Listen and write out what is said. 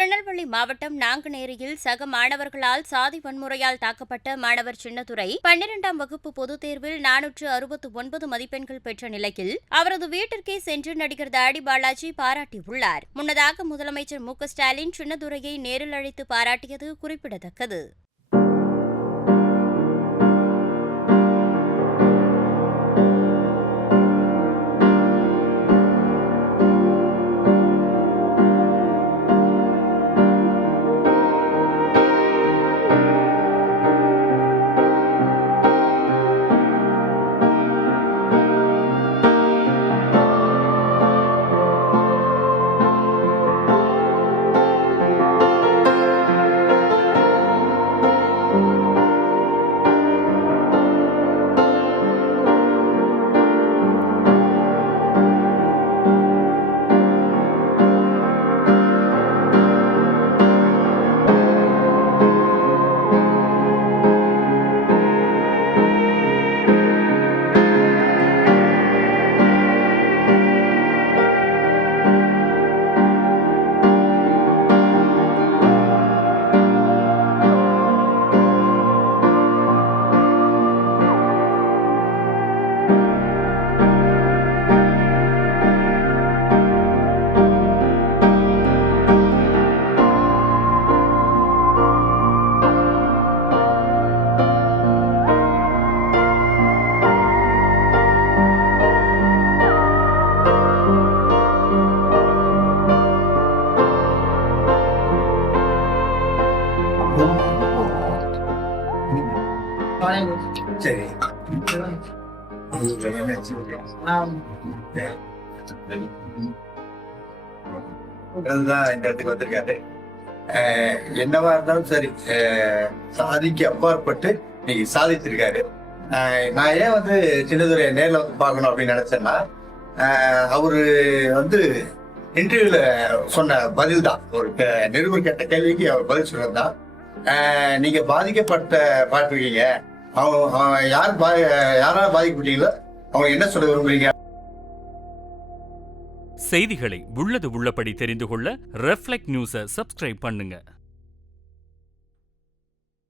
திருநெல்வேலி மாவட்டம் நாங்குநேரியில் சக மாணவர்களால் சாதி வன்முறையால் தாக்கப்பட்ட மாணவர் சின்னதுரை 12ஆம் வகுப்பு பொதுத் தேர்வில் 469 மதிப்பெண்கள் பெற்ற நிலையில் அவரது வீட்டிற்கே சென்று நடிகர் தாடி பாலாஜி பாராட்டியுள்ளார். முன்னதாக முதலமைச்சர் மு.க.ஸ்டாலின் சின்னதுரையை நேரில் அழைத்து பாராட்டியது குறிப்பிடத்தக்கது. சரி, இந்த இடத்துக்கு வந்திருக்காரு. என்னவா இருந்தாலும் சரி, சாதிக்கு அப்பாற்பட்டு இன்னைக்கு சாதிச்சிருக்காரு. நான் ஏன் சின்னதுரை நேரில் பார்க்கணும் அப்படின்னு நினைச்சேன்னா, அவரு இன்டர்வியூல சொன்ன பதில் தான், ஒரு நிருபர் கேட்ட கேள்விக்கு அவர் பதில் சொன்னதுதான். நீங்க பார்த்துருக்கீங்க, யாரால பாதிக்கப்பட்டீங்களோ அவங்க என்ன சொல்ல விரும்புறீங்க? செய்திகளை உள்ளது உள்ளபடி தெரிந்து கொள்ள ரெஃப்ளெக்ட் நியூஸை சப்ஸ்கிரைப் பண்ணுங்க.